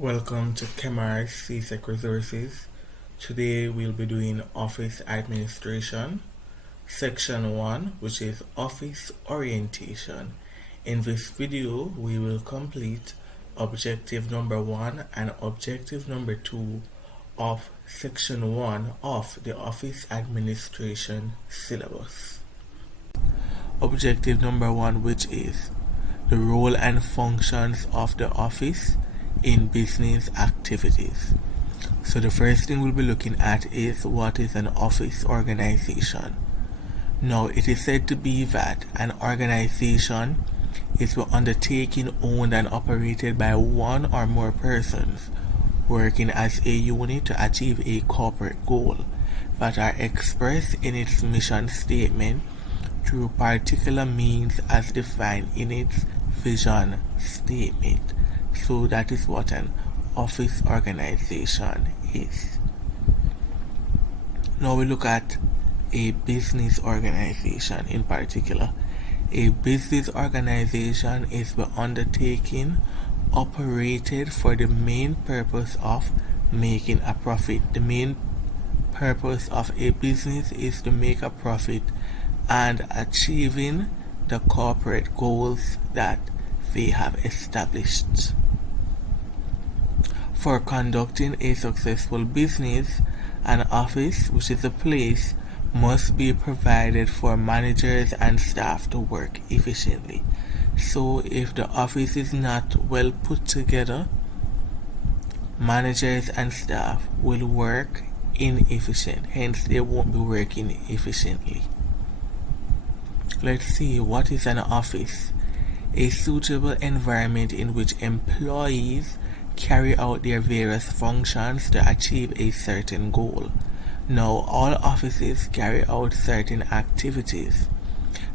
Welcome to KEMAR CSECRESOURCES. Today we'll be doing Office Administration, Section 1, which is Office Orientation. In this video, we will complete Objective number 1 and Objective number 2 of Section 1 of the Office Administration syllabus. Objective number 1, which is the role and functions of the office in business activities. So the first thing we'll be looking at is what is an office organization. Now it is said to be that an organization is an undertaking owned and operated by one or more persons working as a unit to achieve a corporate goal that are expressed in its mission statement through particular means as defined in its vision statement. So that is what an office organization is. Now we look at a business organization in particular. A business organization is the undertaking operated for the main purpose of making a profit. The main purpose of a business is to make a profit and achieving the corporate goals that they have established. For conducting a successful business, an office, which is a place, must be provided for managers and staff to work efficiently. So if the office is not well put together, managers and staff will work inefficient, hence they won't be working efficiently. Let's see, what is an office? A suitable environment in which employees carry out their various functions to achieve a certain goal. Now, all offices carry out certain activities.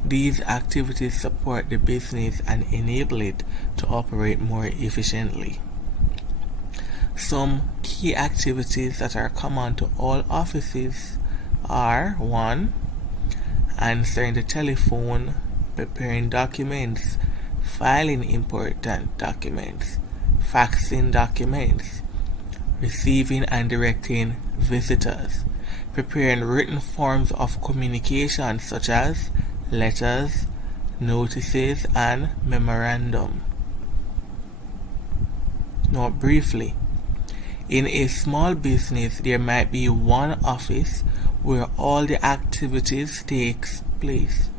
These activities support the business and enable it to operate more efficiently. Some key activities that are common to all offices are 1. Answering the telephone, preparing documents, filing important documents, faxing documents, receiving and directing visitors, preparing written forms of communication such as letters, notices, and memorandum. Now briefly, in a small business there might be one office where all the activities takes place.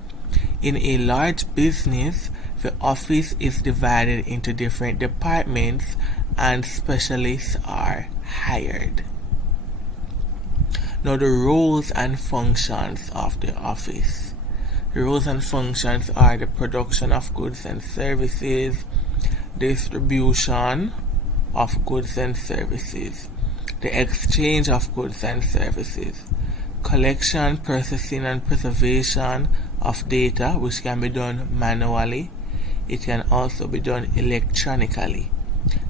In a large business, the office is divided into different departments and specialists are hired. Now the roles and functions of the office. The roles and functions are the production of goods and services, distribution of goods and services, the exchange of goods and services, collection, processing, and preservation of data, which can be done manually. It can also be done electronically.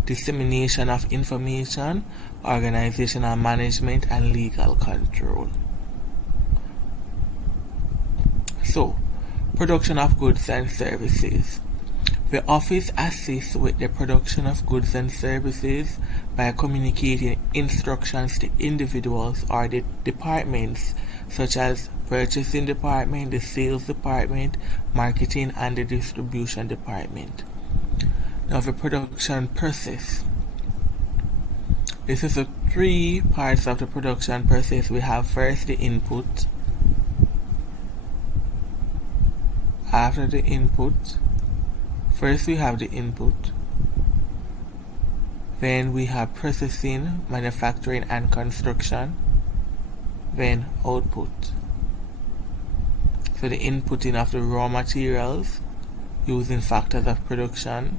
Dissemination of information, organizational management, and legal control. So, production of goods and services. The office assists with the production of goods and services by communicating instructions to individuals or the departments such as purchasing department, the sales department, marketing, and the distribution department. Now the production process. This is the 3 parts of the production process. We have first the input. After the input, first we have the input, then we have processing, manufacturing, and construction, then output. So the inputting of the raw materials using factors of production,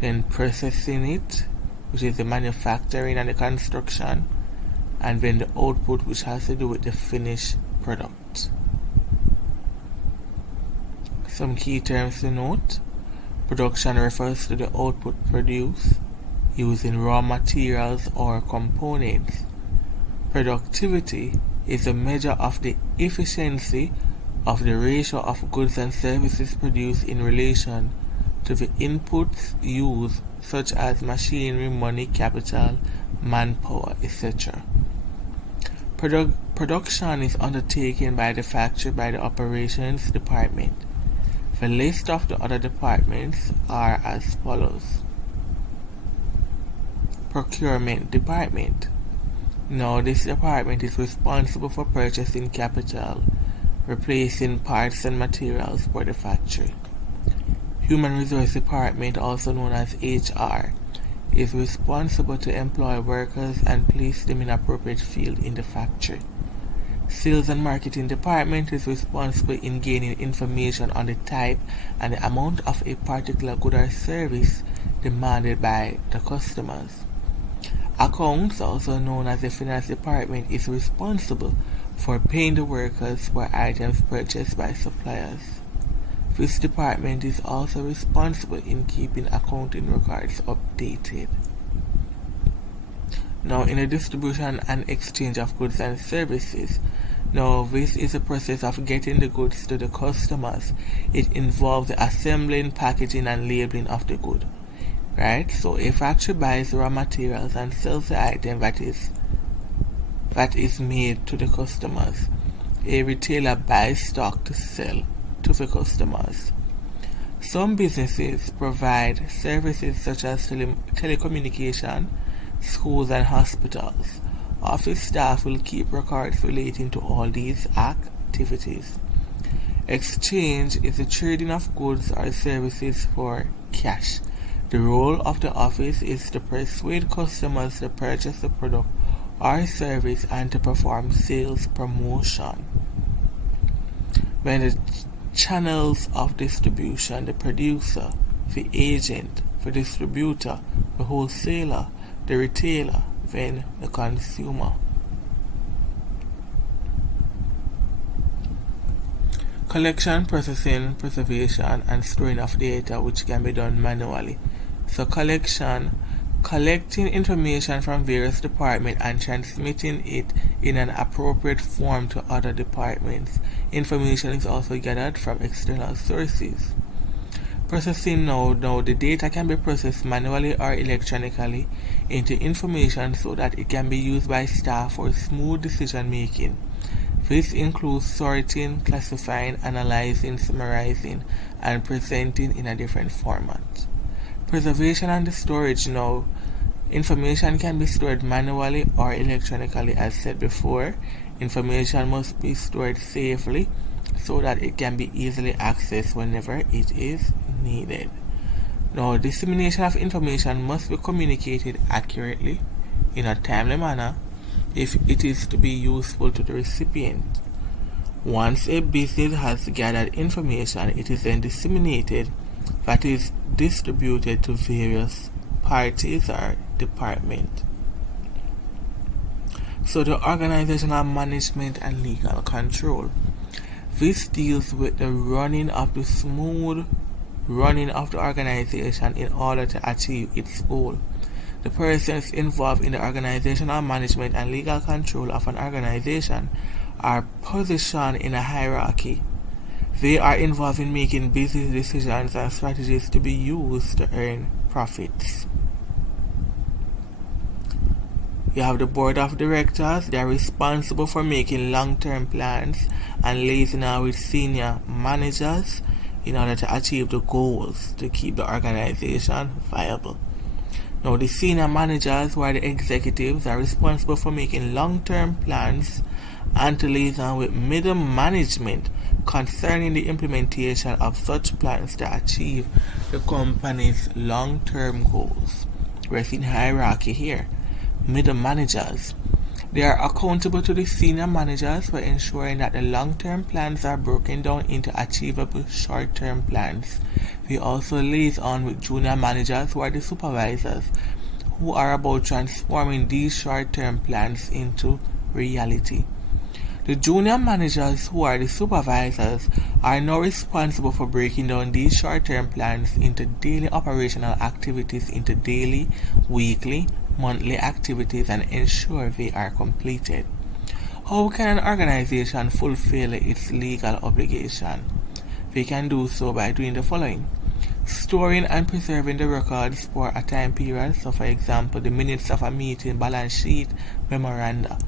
then processing it, which is the manufacturing and the construction, and then the output, which has to do with the finished product. Some key terms to note. Production refers to the output produced using raw materials or components. Productivity is a measure of the efficiency of the ratio of goods and services produced in relation to the inputs used such as machinery, money, capital, manpower, etc. Production is undertaken by the factory by the operations department. The list of the other departments are as follows. Procurement department. Now this department is responsible for purchasing capital, replacing parts and materials for the factory. Human Resource Department, also known as HR, is responsible to employ workers and place them in appropriate field in the factory. Sales and Marketing Department is responsible in gaining information on the type and the amount of a particular good or service demanded by the customers. Accounts, also known as the Finance Department, is responsible for paying the workers for items purchased by suppliers. This department is also responsible in keeping accounting records updated. Now, in the distribution and exchange of goods and services, now this is a process of getting the goods to the customers. It involves the assembling, packaging, and labeling of the good. Right? So a factory buys raw materials and sells the item that is made to the customers. A retailer buys stock to sell to the customers. Some businesses provide services such as telecommunication, schools, and hospitals. Office staff will keep records relating to all these activities. Exchange is the trading of goods or services for cash. The role of the office is to persuade customers to purchase the product or service and to perform sales promotion. When the channels of distribution, the producer, the agent, the distributor, the wholesaler, the retailer, then the consumer. Collection, processing, preservation, and storing of data, which can be done manually. So collecting information from various departments and transmitting it in an appropriate form to other departments. Information is also gathered from external sources. Processing now the data can be processed manually or electronically into information so that it can be used by staff for smooth decision making. This includes sorting, classifying, analyzing, summarizing, and presenting in a different format. Preservation and the storage now. Information can be stored manually or electronically. As said before, information must be stored safely so that it can be easily accessed whenever it is needed. Now, dissemination of information must be communicated accurately in a timely manner if it is to be useful to the recipient. Once a business has gathered information, it is then disseminated, that is, distributed to various parties or departments. So the organizational management and legal control. This deals with the smooth running of the organization in order to achieve its goal. The persons involved in the organizational management and legal control of an organization are positioned in a hierarchy. They are involved in making business decisions and strategies to be used to earn profits. You have the board of directors. They are responsible for making long-term plans and liaising with senior managers in order to achieve the goals to keep the organization viable. Now, the senior managers, who are the executives, are responsible for making long-term plans and to liaison with middle management concerning the implementation of such plans to achieve the company's long-term goals. We're seeing hierarchy here. Middle managers. They are accountable to the senior managers for ensuring that the long-term plans are broken down into achievable short-term plans. They also liaison with junior managers, who are the supervisors, who are about transforming these short-term plans into reality. The junior managers, who are the supervisors, are now responsible for breaking down these short-term plans into daily operational activities, into daily, weekly, monthly activities, and ensure they are completed. How can an organization fulfill its legal obligation? They can do so by doing the following. Storing and preserving the records for a time period, so for example, the minutes of a meeting, balance sheet, memoranda.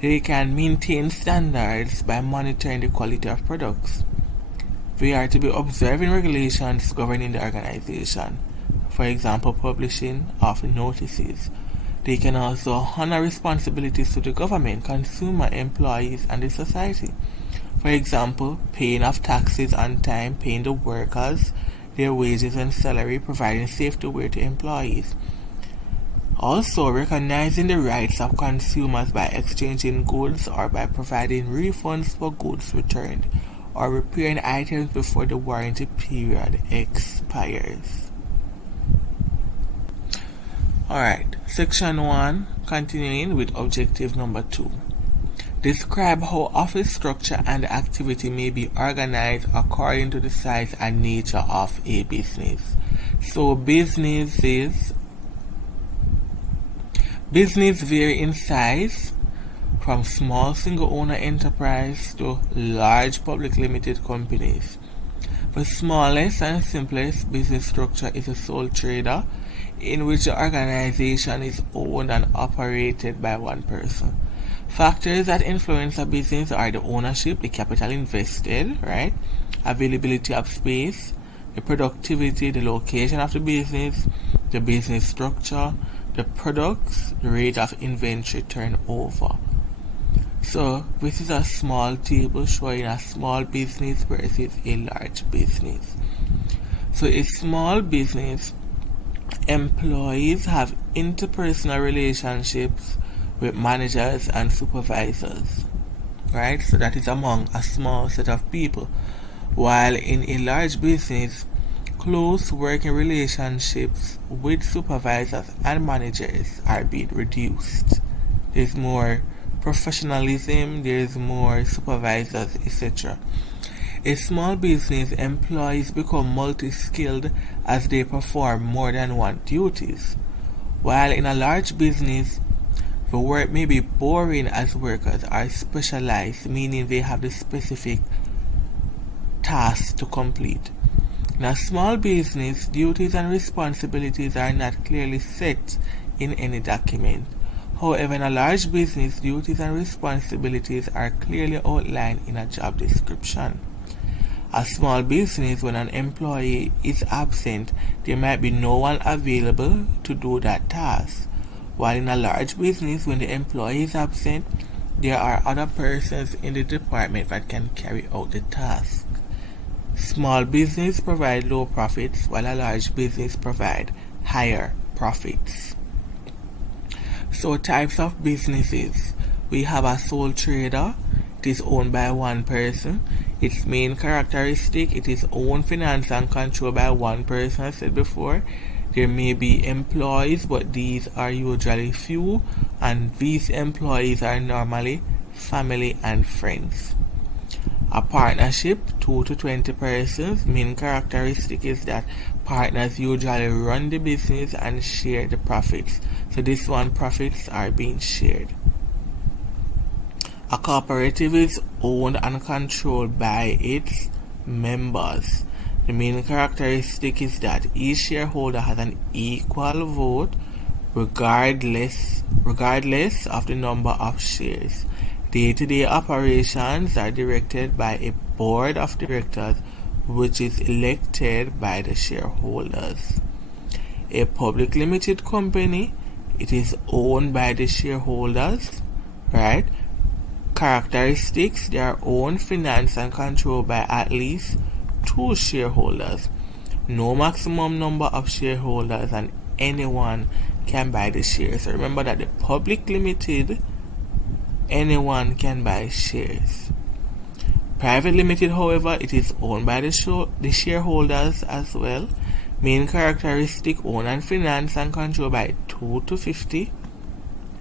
They can maintain standards by monitoring the quality of products. They are to be observing regulations governing the organization, for example, publishing of notices. They can also honor responsibilities to the government, consumer, employees, and the society. For example, paying of taxes on time, paying the workers their wages and salary, providing safety wear to employees. Also, recognizing the rights of consumers by exchanging goods or by providing refunds for goods returned or repairing items before the warranty period expires. Alright, section 1, continuing with objective number 2. Describe how office structure and activity may be organized according to the size and nature of a business. So businesses vary in size from small single-owner enterprise to large public limited companies. The smallest and simplest business structure is a sole trader, in which the organization is owned and operated by one person. Factors that influence a business are the ownership, the capital invested, right? Availability of space, the productivity, the location of the business structure, the products, the rate of inventory turnover. So this is a small table showing a small business versus a large business. So a small business, employees have interpersonal relationships with managers and supervisors, right? So that is among a small set of people. While in a large business, close working relationships with supervisors and managers are being reduced. There's more professionalism, there's more supervisors, etc. A small business employees become multi-skilled as they perform more than one duties. While in a large business, the work may be boring as workers are specialized, meaning they have the specific tasks to complete. In a small business, duties and responsibilities are not clearly set in any document. However, in a large business, duties and responsibilities are clearly outlined in a job description. A small business, when an employee is absent, there might be no one available to do that task. While in a large business, when the employee is absent, there are other persons in the department that can carry out the task. Small business provide low profits, while a large business provide higher profits. So types of businesses. We have a sole trader. It is owned by one person. Its main characteristic, it is owned, financed, and controlled by one person, I said before. There may be employees, but these are usually few, and these employees are normally family and friends. A partnership, 2 to 20 persons. Main characteristic is that partners usually run the business and share the profits. So this one, profits are being shared. A cooperative is owned and controlled by its members. The main characteristic is that each shareholder has an equal vote regardless of the number of shares. Day-to-day operations are directed by a board of directors which is elected by the shareholders. A public limited company, it is owned by the shareholders, right? Characteristics, they are owned, financed, and controlled by at least 2 shareholders. No maximum number of shareholders, and anyone can buy the shares. So remember that the public limited, anyone can buy shares. Private limited, however, it is owned by the shareholders as well. Main characteristic, owned and financed and controlled by 2 to 50,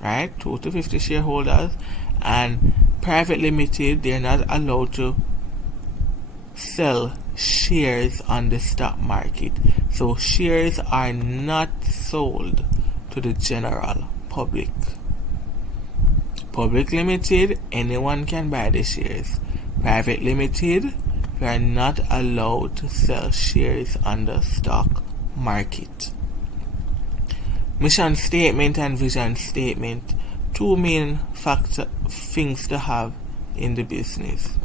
right? 2 to 50 shareholders. And private limited, they are not allowed to sell shares on the stock market. So shares are not sold to the general public. Public limited, anyone can buy the shares. Private limited, we are not allowed to sell shares on the stock market. Mission statement and vision statement, two main things to have in the business.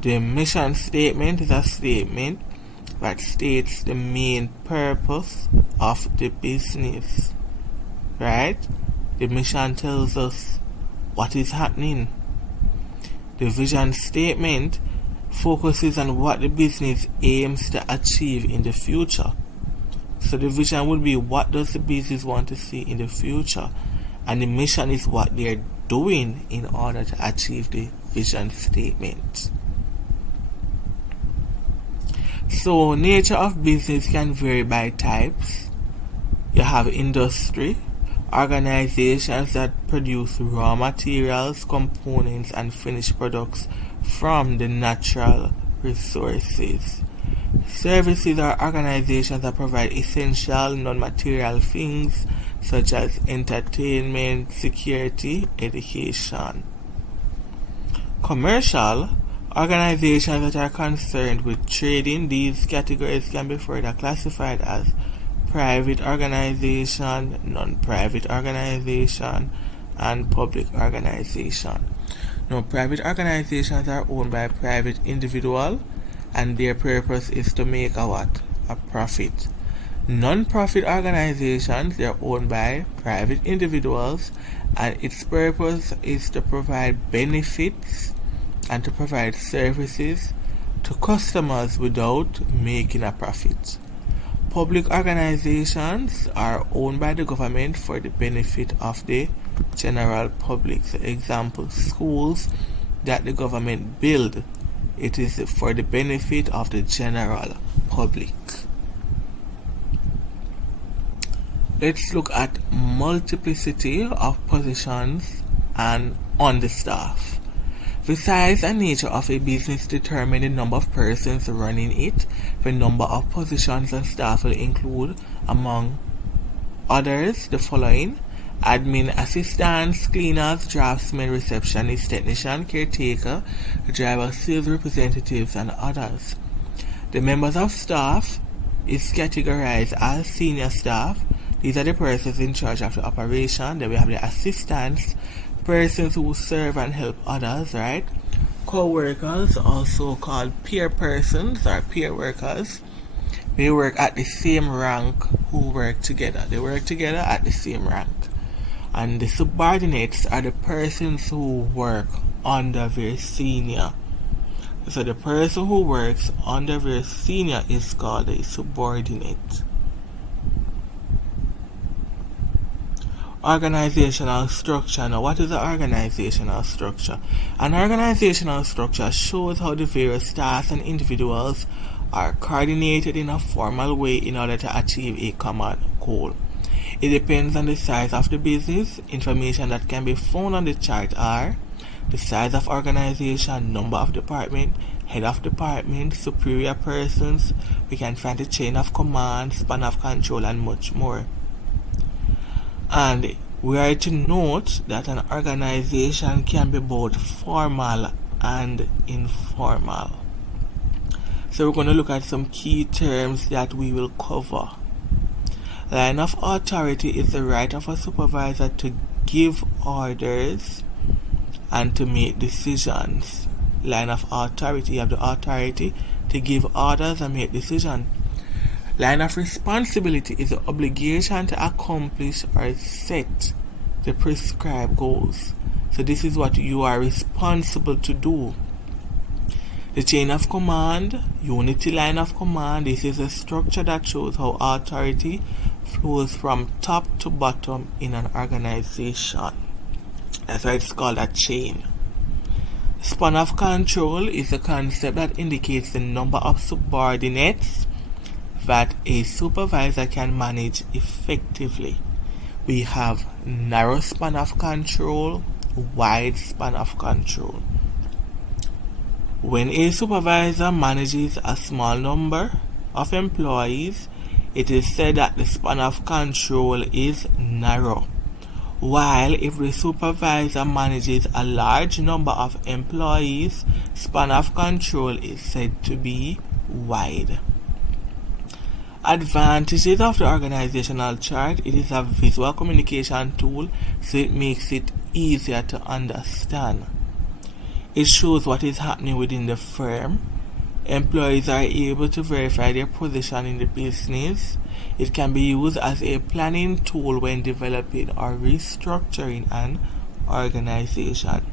The mission statement is a statement that states the main purpose of the business, right? The mission tells us what is happening. The vision statement focuses on what the business aims to achieve in the future. So the vision would be what does the business want to see in the future, and the mission is what they're doing in order to achieve the vision statement. So nature of business can vary by types. You have industry, organizations that produce raw materials, components, and finished products from the natural resources. Services are organizations that provide essential non-material things such as entertainment, security, education. Commercial organizations that are concerned with trading. These categories can be further classified as private organization, non-private organization, and public organization. Now, private organizations are owned by private individuals, and their purpose is to make a profit. Non-profit organizations, they are owned by private individuals, and its purpose is to provide benefits and to provide services to customers without making a profit. Public organizations are owned by the government for the benefit of the general public. So example, schools that the government build, it is for the benefit of the general public. Let's look at multiplicity of positions and on the staff. The size and nature of a business determine the number of persons running it. The number of positions and staff will include, among others, the following: admin assistants, cleaners, draftsmen, receptionists, technician, caretaker, driver, sales representatives, and others. The members of staff is categorized as senior staff. These are the persons in charge of the operation. Then we have the assistants, persons who serve and help others, right? Co-workers, also called peer persons or peer workers. They work at the same rank who work together. They work together at the same rank. And the subordinates are the persons who work under their senior. So the person who works under their senior is called a subordinate. Organizational structure. Now, what is an organizational structure? An organizational structure shows how the various tasks and individuals are coordinated in a formal way in order to achieve a common goal. It depends on the size of the business. Information that can be found on the chart are the size of organization, number of department, head of department, superior persons. We can find the chain of command, span of control, and much more. And we are to note that an organization can be both formal and informal. So we're going to look at some key terms that we will cover. Line of authority is the right of a supervisor to give orders and to make decisions. Line of authority, you have the authority to give orders and make decisions. Line of responsibility is the obligation to accomplish or set the prescribed goals. So this is what you are responsible to do. The chain of command, unity line of command, this is a structure that shows how authority flows from top to bottom in an organization. That's why it's called a chain. Span of control is a concept that indicates the number of subordinates that a supervisor can manage effectively. We have narrow span of control, wide span of control. When a supervisor manages a small number of employees, it is said that the span of control is narrow. while if the supervisor manages a large number of employees, span of control is said to be wide. Advantages of the organizational chart: it is a visual communication tool, so it makes it easier to understand. It shows what is happening within the firm. Employees are able to verify their position in the business. It can be used as a planning tool when developing or restructuring an organization.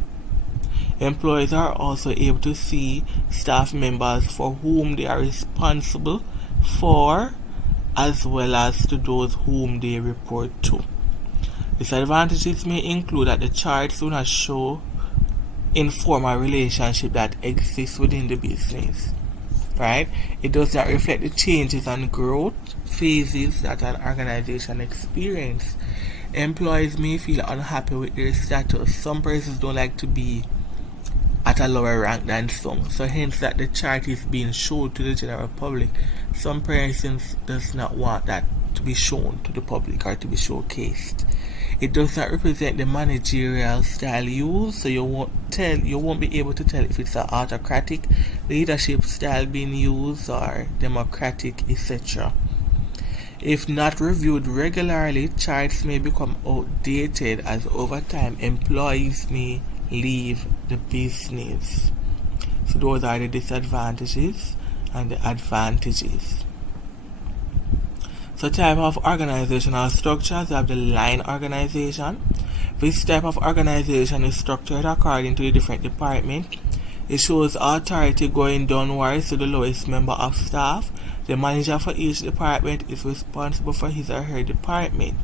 Employees are also able to see staff members for whom they are responsible for, as well as to those whom they report to. Disadvantages may include that the charts do not show informal relationship that exists within the business. Right? It does not reflect the changes and growth phases that an organization experiences. Employees may feel unhappy with their status. Some persons don't like to be at a lower rank than some, so hence that the chart is being shown to the general public. Some persons does not want that to be shown to the public or to be showcased. It does not represent the managerial style used, so you won't be able to tell if it's an autocratic leadership style being used or democratic, etc. If not reviewed regularly, charts may become outdated as over time employees may leave the business. So those are the disadvantages and the advantages. So type of organizational structures, we have the line organization. This type of organization is structured according to the different department. It shows authority going downwards to the lowest member of staff. The manager for each department is responsible for his or her department.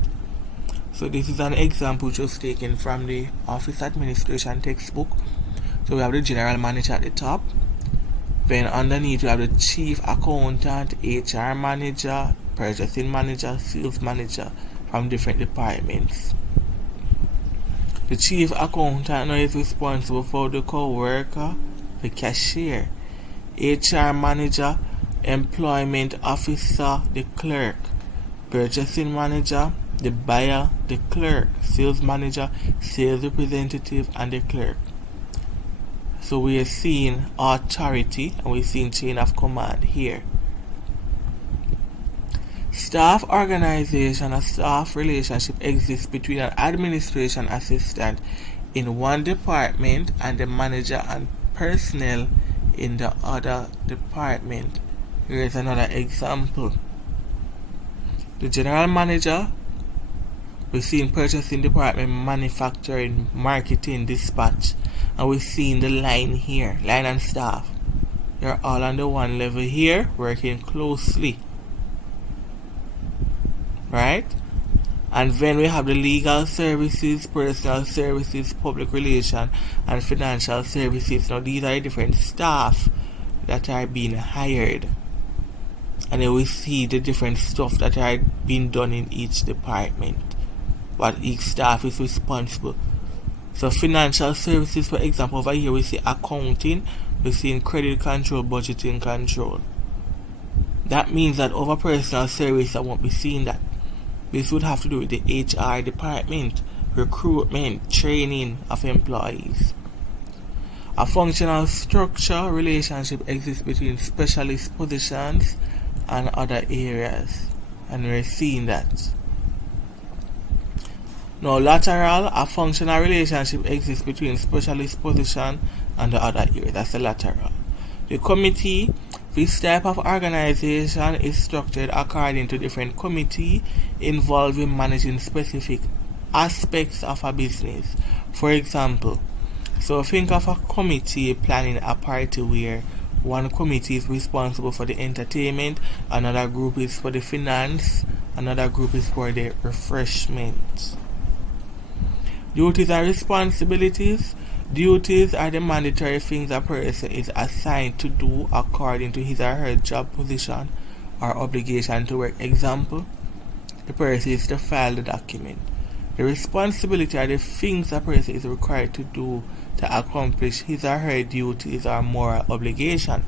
So this is an example which was taken from the office administration textbook. So we have the general manager at the top. Then underneath we have the chief accountant, HR manager, purchasing manager, sales manager from different departments. The chief accountant now is responsible for the co-worker, the cashier, HR manager, employment officer, the clerk, purchasing manager, the buyer, the clerk, sales manager, sales representative, and the clerk. So we are seeing authority and we're seeing chain of command here. Staff organization, a staff relationship exists between an administration assistant in one department and the manager and personnel in the other department. Here is another example. The general manager, we're seeing purchasing department, manufacturing, marketing, dispatch, and we're seeing the line here, line and staff. They're all under one level here, working closely. Right? And then we have the legal services, personal services, public relation, and financial services. Now these are different staff that are being hired. And then we see the different stuff that are being done in each department, what each staff is responsible. So financial services, for example, over here we see accounting, we see credit control, budgeting control. That means that over personal service I won't be seeing that. This would have to do with the HR department, recruitment, training of employees. A functional structure relationship exists between specialist positions and other areas, and we're seeing that. Now lateral, a functional relationship exists between specialist position and the other area. That's the lateral. The committee, this type of organization is structured according to different committee involved in managing specific aspects of a business. For example, so think of a committee planning a party where one committee is responsible for the entertainment, another group is for the finance, another group is for the refreshment. Duties and responsibilities. Duties are the mandatory things a person is assigned to do according to his or her job position or obligation to work. Example, the person is to file the document. The responsibility are the things a person is required to do to accomplish his or her duties or moral obligation.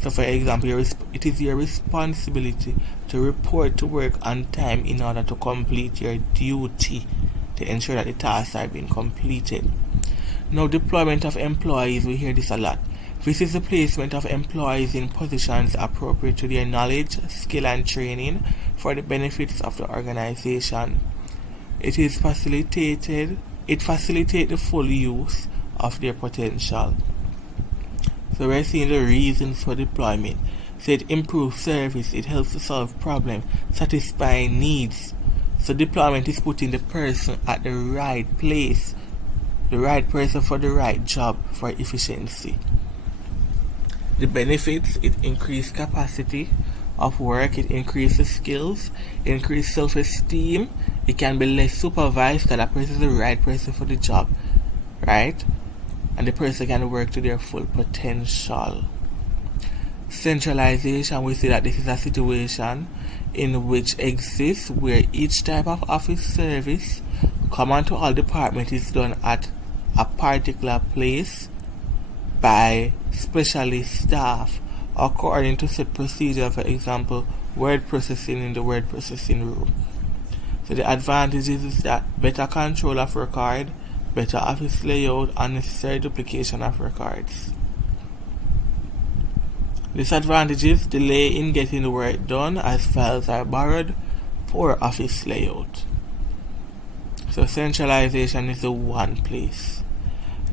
So for example, it is your responsibility to report to work on time in order to complete your duty. to ensure that the tasks are being completed. Now, deployment of employees, we hear this a lot. This is the placement of employees in positions appropriate to their knowledge, skill, and training for the benefits of the organization. It facilitates the full use of their potential. So we're seeing the reasons for deployment. So it improves service, it helps to solve problems, satisfying needs. So deployment is putting the person at the right place, the right person for the right job for efficiency. The benefits, it increases capacity of work, it increases skills, it increases self-esteem, it can be less supervised because that person is the right person for the job, right? And the person can work to their full potential. Centralization, we see that this is a situation in which exists where each type of office service common to all departments is done at a particular place by specialist staff according to set procedure, for example, word processing in the word processing room. So the advantages is that better control of record, better office layout, unnecessary duplication of records. Disadvantages, delay in getting the work done as files are borrowed, poor office layout. So centralization is the one place.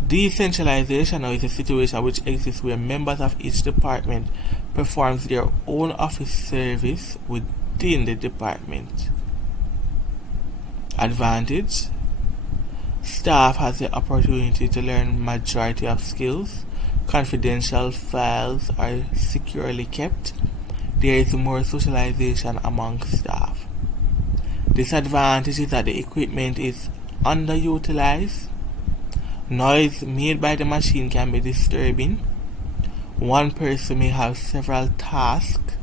Decentralization is a situation which exists where members of each department performs their own office service within the department. Advantage, staff has the opportunity to learn majority of skills. Confidential files are securely kept. There is more socialization among staff. Disadvantage is that the equipment is underutilized. Noise made by the machine can be disturbing. One person may have several tasks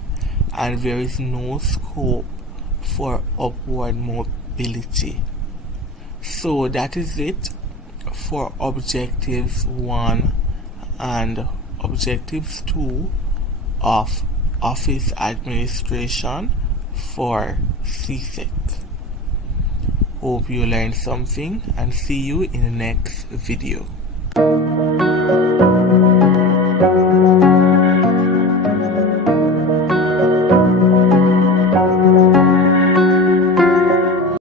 and there is no scope for upward mobility. So that is it for objectives 1 and objectives 2 of office administration for CSEC. Hope you learned something and see you in the next video.